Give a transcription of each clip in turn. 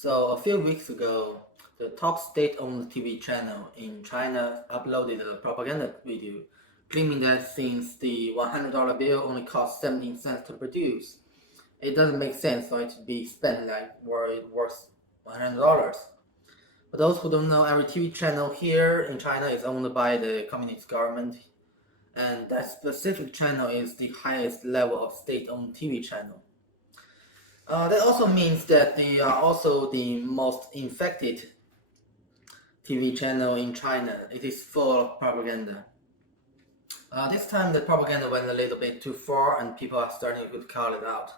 So a few weeks ago, the top state-owned TV channel in China uploaded a propaganda video claiming that since the $100 bill only costs 17 cents to produce, it doesn't make sense for it to be spent like where it worth $100. For those who don't know, every TV channel here in China is owned by the communist government, and that specific channel is the highest level of state-owned TV channel. That also means that they are also the most infected TV channel in China. It is full of propaganda. This time the propaganda went a little bit too far and people are starting to call it out.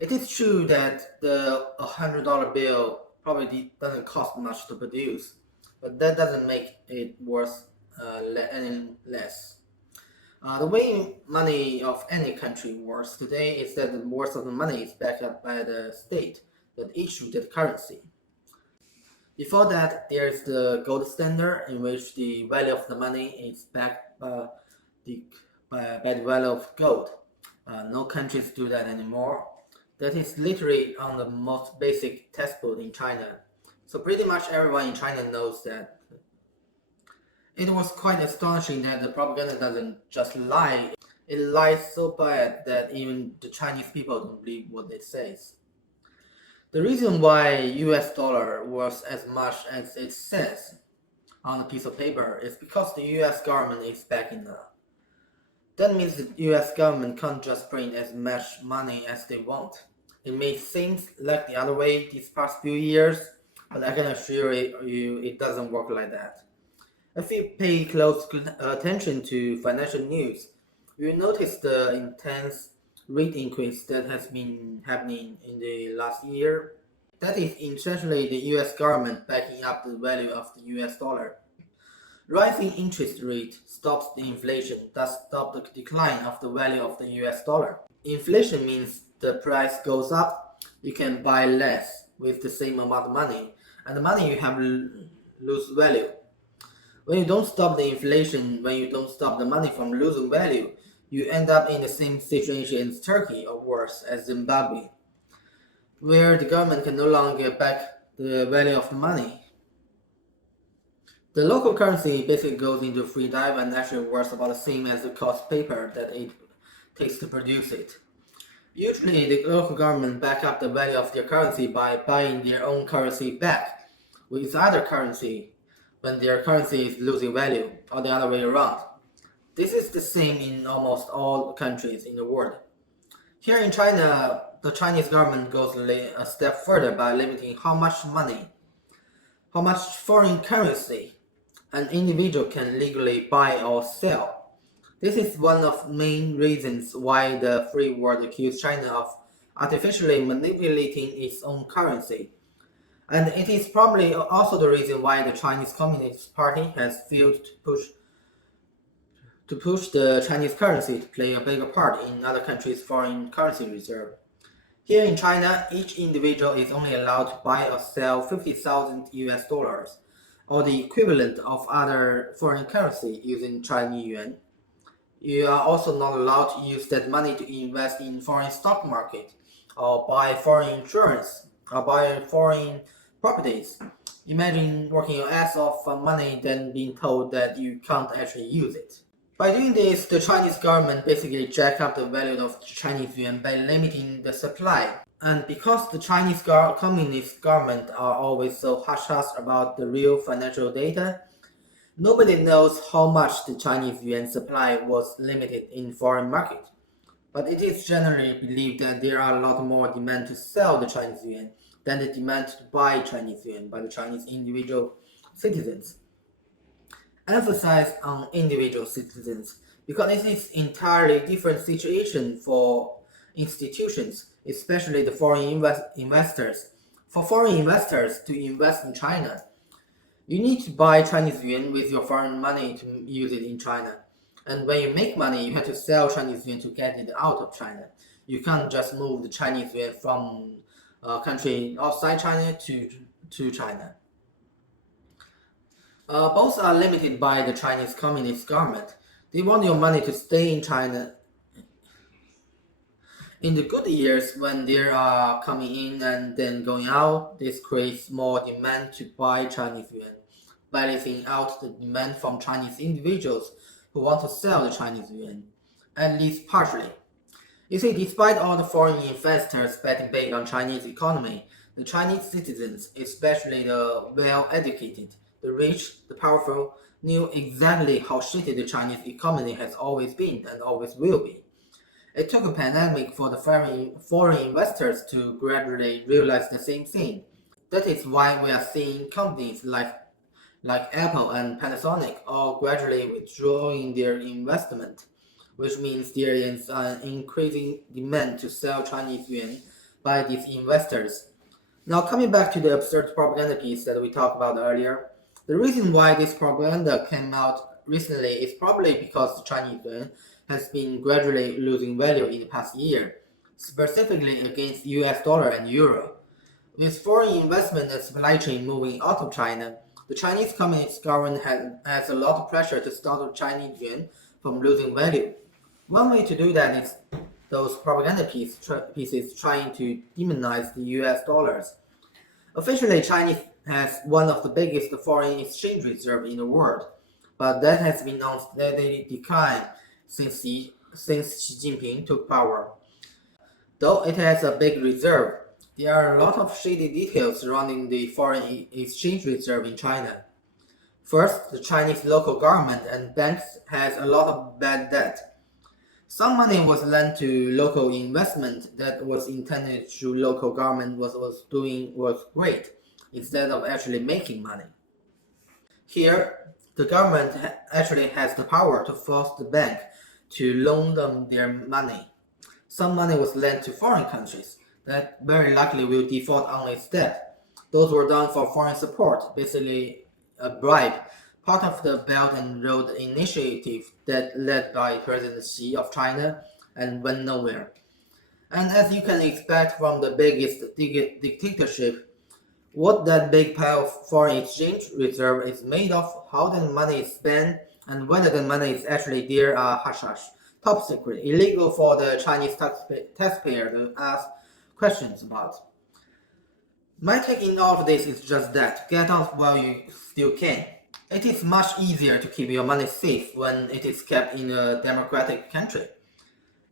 It is true that the $100 bill probably doesn't cost much to produce, but that doesn't make it worth any less. The way money of any country works today is that the worth of the money is backed up by the state that issued the currency. Before that, there is the gold standard, in which the value of the money is backed by the value of gold. No countries do that anymore. That is literally on the most basic textbook in China. So pretty much everyone in China knows that. It was quite astonishing that the propaganda doesn't just lie. It lies so bad that even the Chinese people don't believe what it says. The reason why US dollar was as much as it says on a piece of paper is because the US government is backing up. That means the US government can't just print as much money as they want. It may seem like the other way these past few years, but I can assure you it doesn't work like that. If you pay close attention to financial news, you will notice the intense rate increase that has been happening in the last year. That is essentially the US government backing up the value of the US dollar. Rising interest rate stops the inflation, thus stop the decline of the value of the US dollar. Inflation means the price goes up, you can buy less with the same amount of money, and the money you have lose value. When you don't stop the inflation, when you don't stop the money from losing value, you end up in the same situation as Turkey or worse, as Zimbabwe, where the government can no longer get back the value of the money. The local currency basically goes into free dive and actually worth about the same as the cost paper that it takes to produce it. Usually, the local government back up the value of their currency by buying their own currency back with other currency when their currency is losing value, or the other way around. This is the same in almost all countries in the world. Here in China, the Chinese government goes a step further by limiting how much foreign currency an individual can legally buy or sell. This is one of the main reasons why the free world accused China of artificially manipulating its own currency. And it is probably also the reason why the Chinese Communist Party has failed to push the Chinese currency to play a bigger part in other countries' foreign currency reserve. Here in China, each individual is only allowed to buy or sell 50,000 US dollars, or the equivalent of other foreign currency using Chinese yuan. You are also not allowed to use that money to invest in foreign stock market, or buy foreign insurance, or buy foreign properties. Imagine working your ass off for money, then being told that you can't actually use it. By doing this, the Chinese government basically jacked up the value of the Chinese yuan by limiting the supply. And because the Chinese communist government are always so hush-hush about the real financial data, nobody knows how much the Chinese yuan supply was limited in foreign market. But it is generally believed that there are a lot more demand to sell the Chinese yuan than the demand to buy Chinese yuan by the Chinese individual citizens. Emphasize on individual citizens because it is entirely different situation for institutions, especially the foreign investors. For foreign investors to invest in China, you need to buy Chinese yuan with your foreign money to use it in China. And when you make money, you have to sell Chinese yuan to get it out of China. You can't just move the Chinese yuan from a country outside China to China. Both are limited by the Chinese Communist government. They want your money to stay in China. In the good years, when they are coming in and then going out, this creates more demand to buy Chinese yuan, balancing out the demand from Chinese individuals who want to sell the Chinese yuan, at least partially. You see, despite all the foreign investors betting big on Chinese economy, the Chinese citizens, especially the well-educated, the rich, the powerful, knew exactly how shitty the Chinese economy has always been and always will be. It took a pandemic for the foreign investors to gradually realize the same thing. That is why we are seeing companies like Apple and Panasonic all gradually withdrawing their investment, which means there is an increasing demand to sell Chinese yuan by these investors. Now, coming back to the absurd propaganda piece that we talked about earlier, the reason why this propaganda came out recently is probably because the Chinese yuan has been gradually losing value in the past year, specifically against US dollar and euro. With foreign investment and supply chain moving out of China, the Chinese Communist government has a lot of pressure to stop the Chinese yuan from losing value. One way to do that is those propaganda pieces trying to demonize the US dollars. Officially, China has one of the biggest foreign exchange reserves in the world, but that has been on steady decline since Xi Jinping took power. Though it has a big reserve, there are a lot of shady details surrounding the foreign exchange reserve in China. First, the Chinese local government and banks has a lot of bad debt. Some money was lent to local investment that was intended to local government was great instead of actually making money. Here, the government actually has the power to force the bank to loan them their money. Some money was lent to foreign countries that very likely will default on its debt. Those were done for foreign support, basically a bribe, part of the Belt and Road Initiative that led by President Xi of China and went nowhere. And as you can expect from the biggest dictatorship, what that big pile of foreign exchange reserve is made of, how the money is spent, and whether the money is actually there are hush hush, top secret, illegal for the Chinese taxpayer to ask questions about. My take in all of this is just that, get out while you still can. It is much easier to keep your money safe when it is kept in a democratic country.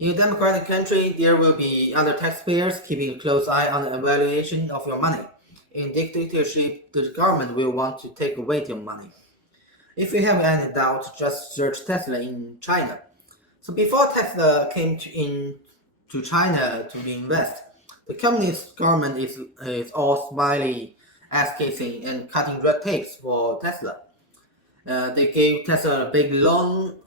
In a democratic country, there will be other taxpayers keeping a close eye on the evaluation of your money. In dictatorship, the government will want to take away your money. If you have any doubt, just search Tesla in China. So before Tesla came to China to invest, the communist government is all smiley, ass-kissing, and cutting red tapes for Tesla. They gave Tesla a big loan.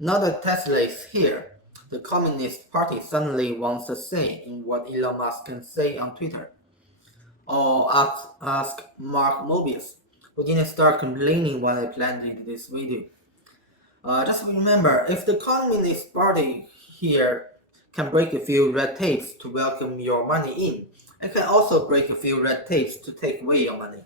Now that Tesla is here, the Communist Party suddenly wants a say in what Elon Musk can say on Twitter. Or ask Mark Mobius, who didn't start complaining when I planned this video. Just remember, if the Communist Party here can break a few red tapes to welcome your money in, it can also break a few red tapes to take away your money.